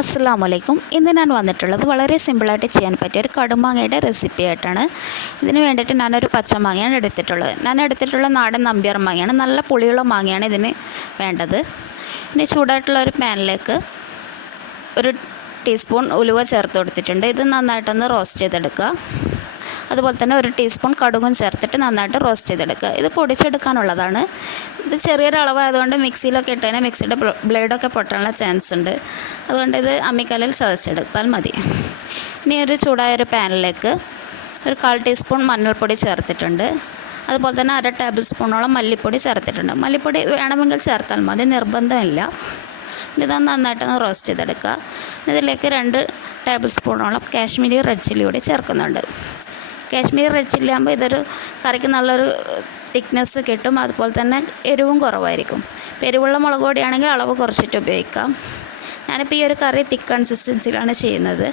അസ്സലാമു അലൈക്കും. ഇന്ന് ഞാൻ വന്നിട്ടുള്ളത് വളരെ സിമ്പിളായിട്ട് ചെയ്യാൻ പറ്റിയ ഒരു കടുമാങ്ങയുടെ റെസിപ്പി ആയിട്ടാണ്. ഇതിന് വേണ്ടിയിട്ട് ഞാനൊരു പച്ചമാങ്ങയാണ് എടുത്തിട്ടുള്ളത്. ഞാൻ എടുത്തിട്ടുള്ള നാടൻ നമ്പ്യാർ മാങ്ങയാണ്. നല്ല പുളിയുള്ള മാങ്ങയാണ് ഇതിന് വേണ്ടത്. ഇനി ചൂടായിട്ടുള്ള ഒരു പാനിലേക്ക് ഒരു ടീസ്പൂൺ ഉലുവ ചേർത്ത് കൊടുത്തിട്ടുണ്ട്. ഇത് നന്നായിട്ടൊന്ന് റോസ്റ്റ് ചെയ്തെടുക്കുക. അതുപോലെ തന്നെ ഒരു ടീസ്പൂൺ കടുകും ചേർത്തിട്ട് നന്നായിട്ട് റോസ്റ്റ് ചെയ്തെടുക്കുക. ഇത് പൊടിച്ചെടുക്കാനുള്ളതാണ്. ഇത് ചെറിയൊരളവായതുകൊണ്ട് മിക്സിയിലൊക്കെ ഇട്ട് കഴിഞ്ഞാൽ മിക്സിയുടെ ബ്ലേഡൊക്കെ പൊട്ടാനുള്ള ചാൻസ് ഉണ്ട്. അതുകൊണ്ട് ഇത് അമ്മിക്കല്ലിൽ ചതച്ചെടുത്താൽ മതി. ഇനി ഒരു ചൂടായ ഒരു പാനിലേക്ക് ഒരു 1/4 ടീസ്പൂൺ മഞ്ഞൾപ്പൊടി ചേർത്തിട്ടുണ്ട്. അതുപോലെ തന്നെ 1/2 ടേബിൾ സ്പൂണോളം മല്ലിപ്പൊടി ചേർത്തിട്ടുണ്ട്. മല്ലിപ്പൊടി വേണമെങ്കിൽ ചേർത്താൽ മതി, നിർബന്ധമില്ല. ഇതൊന്ന് നന്നായിട്ടൊന്ന് റോസ്റ്റ് ചെയ്തെടുക്കുക. ഇതിലേക്ക് 2 ടേബിൾ സ്പൂണോളം കാശ്മീരി റെഡ് ചില്ലി കൂടി ചേർക്കുന്നുണ്ട്. കാശ്മീരി റെഡ് ചില്ലി ആകുമ്പോൾ ഇതൊരു കറിക്ക് നല്ലൊരു തിക്നെസ് കിട്ടും. അതുപോലെ തന്നെ എരിവും കുറവായിരിക്കും. എരിവുള്ള മുളക് പൊടിയാണെങ്കിൽ അളവ് കുറച്ചിട്ട് ഉപയോഗിക്കാം. ഞാനിപ്പോൾ ഈ ഒരു കറി തിക്ക് കൺസിസ്റ്റൻസിയിലാണ് ചെയ്യുന്നത്.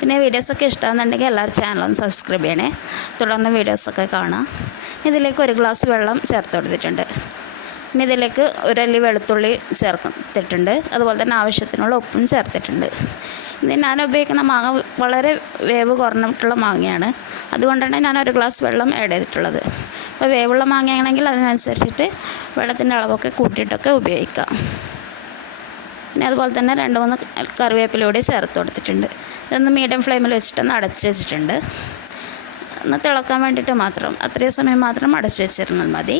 പിന്നെ വീഡിയോസൊക്കെ ഇഷ്ടമാണെന്നുണ്ടെങ്കിൽ എല്ലാവരും ചാനലൊന്ന് സബ്സ്ക്രൈബ് ചെയ്യണേ. തുടർന്ന് വീഡിയോസൊക്കെ കാണാം. ഇതിലേക്ക് 1 ഗ്ലാസ് വെള്ളം ചേർത്ത് കൊടുത്തിട്ടുണ്ട്. ഇനി ഇതിലേക്ക് 1 അല്ലി വെളുത്തുള്ളി ചേർത്തിട്ടുണ്ട്. അതുപോലെ തന്നെ ആവശ്യത്തിനുള്ള ഉപ്പും ചേർത്തിട്ടുണ്ട്. ഇത് ഞാൻ ഉപയോഗിക്കുന്ന മാങ്ങ വളരെ വേവ് കുറഞ്ഞിട്ടുള്ള മാങ്ങയാണ്. അതുകൊണ്ടാണ് ഞാൻ 1 ഗ്ലാസ് വെള്ളം ആഡ് ചെയ്തിട്ടുള്ളത്. അപ്പോൾ വേവുള്ള മാങ്ങയാണെങ്കിൽ അതിനനുസരിച്ചിട്ട് വെള്ളത്തിൻ്റെ അളവൊക്കെ കൂട്ടിയിട്ടൊക്കെ ഉപയോഗിക്കാം. പിന്നെ അതുപോലെ തന്നെ 2-3 കറിവേപ്പില കൂടി ചേർത്ത് കൊടുത്തിട്ടുണ്ട്. ഇതൊന്ന് മീഡിയം ഫ്ലെയിമിൽ വെച്ചിട്ടൊന്ന് അടച്ച് വെച്ചിട്ടുണ്ട്. ഒന്ന് തിളക്കാൻ വേണ്ടിയിട്ട് മാത്രം, അത്രയും സമയം മാത്രം അടച്ച് വെച്ചിരുന്നാൽ മതി.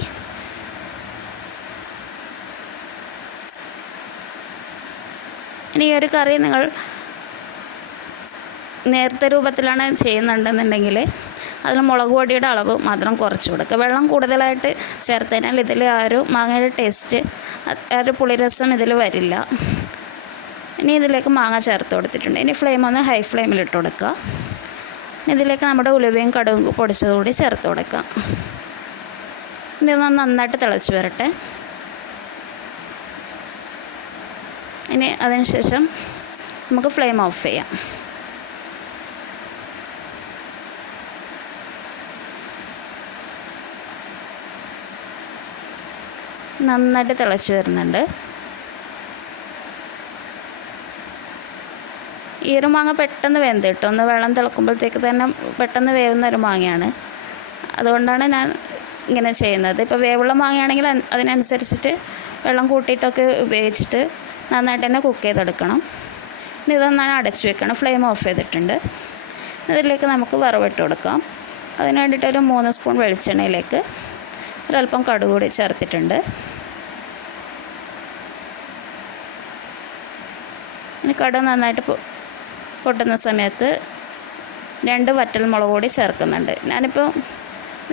ഇനി ഈ ഒരു കറി നിങ്ങൾ നേരത്തെ രൂപത്തിലാണ് ചെയ്യുന്നുണ്ടെന്നുണ്ടെങ്കിൽ അതിൽ മുളക് പൊടിയുടെ അളവ് മാത്രം കുറച്ച് കൊടുക്കുക. വെള്ളം കൂടുതലായിട്ട് ചേർത്തതിനാൽ ഇതിൽ ആ ഒരു മാങ്ങയുടെ ടേസ്റ്റ്, ആ ഒരു പുളിരസം ഇതിൽ വരില്ല. ഇനി ഇതിലേക്ക് മാങ്ങ ചേർത്ത് കൊടുത്തിട്ടുണ്ട്. ഇനി ഫ്ലെയിം ഒന്ന് ഹൈ ഫ്ലെയിമിലിട്ട് കൊടുക്കുക. ഇനി ഇതിലേക്ക് നമ്മുടെ ഉലുവയും കടുകും പൊടിച്ചതുകൂടി ചേർത്ത് കൊടുക്കാം. ഇനി ഇതൊന്ന് നന്നായിട്ട് തിളച്ച് വരട്ടെ. ഇനി അതിനുശേഷം നമുക്ക് ഫ്ലെയിം ഓഫ് ചെയ്യാം. നന്നായിട്ട് തിളച്ച് വരുന്നുണ്ട്. ഈ ഒരു മാങ്ങ പെട്ടെന്ന് വെന്ത് കിട്ടും. ഒന്ന് വെള്ളം തിളക്കുമ്പോഴത്തേക്ക് തന്നെ പെട്ടെന്ന് വേവുന്ന ഒരു മാങ്ങയാണ്. അതുകൊണ്ടാണ് ഞാൻ ഇങ്ങനെ ചെയ്യുന്നത്. ഇപ്പോൾ വേവുള്ള മാങ്ങയാണെങ്കിൽ അതിനനുസരിച്ചിട്ട് വെള്ളം കൂട്ടിയിട്ടൊക്കെ ഉപയോഗിച്ചിട്ട് നന്നായിട്ട് തന്നെ കുക്ക് ചെയ്തെടുക്കണം. ഇനി ഇതൊന്നാണ് അടച്ചു വെക്കണം. ഫ്ലെയിം ഓഫ് ചെയ്തിട്ടുണ്ട്. ഇതിലേക്ക് നമുക്ക് വറവിട്ട് കൊടുക്കാം. അതിന് വേണ്ടിയിട്ട് ഒരു 3 സ്പൂൺ വെളിച്ചെണ്ണയിലേക്ക് ഒരല്പം കടുക് കൂടി ചേർത്തിട്ടുണ്ട്. ഇനി കടുക് നന്നായിട്ട് പൊട്ടുന്ന സമയത്ത് 2 വറ്റൽമുളക് കൂടി ചേർക്കുന്നുണ്ട്. ഞാനിപ്പോൾ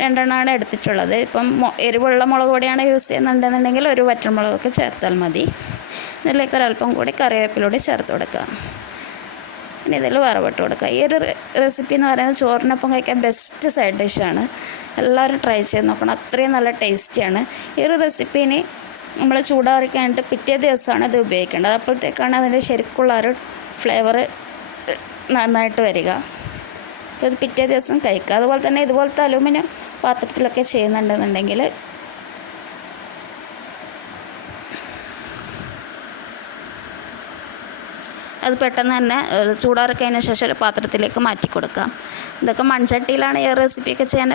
2 എടുത്തിട്ടുള്ളത്. ഇപ്പം എരിവുള്ള മുളക് പൊടിയാണ് യൂസ് ചെയ്യുന്നുണ്ടെന്നുണ്ടെങ്കിൽ 1 വറ്റൽമുളകൊക്കെ ചേർത്താൽ മതി. ഇതിലേക്ക് ഒരല്പം കൂടി കറിവേപ്പിലൂടെ ചേർത്ത് കൊടുക്കുക. ഇനി ഇതിൽ വറവിട്ട് കൊടുക്കുക. ഈ ഒരു റെസിപ്പി എന്ന് പറയുന്നത് ചോറിനൊപ്പം കഴിക്കാൻ ബെസ്റ്റ് സൈഡ് ഡിഷാണ്. എല്ലാവരും ട്രൈ ചെയ്ത് നോക്കണം. അത്രയും നല്ല ടേസ്റ്റിയാണ്. ഈ ഒരു റെസിപ്പീന് നമ്മൾ ചൂടാറി കഴിഞ്ഞിട്ട് പിറ്റേ ദിവസമാണ് ഇത് ഉപയോഗിക്കേണ്ടത്. അപ്പോഴത്തേക്കാണ് അതിൻ്റെ ശരിക്കുള്ള ഒരു ഫ്ലേവർ നന്നായിട്ട് വരിക. അപ്പോൾ ഇത് പിറ്റേ ദിവസം കഴിക്കുക. അതുപോലെ തന്നെ ഇതുപോലത്തെ അലൂമിനിയം പാത്രത്തിലൊക്കെ ചെയ്യുന്നുണ്ടെന്നുണ്ടെങ്കിൽ അത് പെട്ടെന്ന് തന്നെ ചൂടാറിക്കഴിഞ്ഞ ശേഷം ഒരു പാത്രത്തിലേക്ക് മാറ്റി കൊടുക്കാം. ഇതൊക്കെ മൺചട്ടിയിലാണ് ഈ റെസിപ്പിയൊക്കെ ചെയ്യാൻ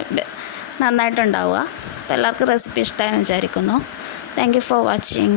നന്നായിട്ടുണ്ടാവുക. അപ്പോൾ എല്ലാവർക്കും റെസിപ്പി ഇഷ്ടമായെന്ന് വിചാരിക്കുന്നു. Thank you for watching.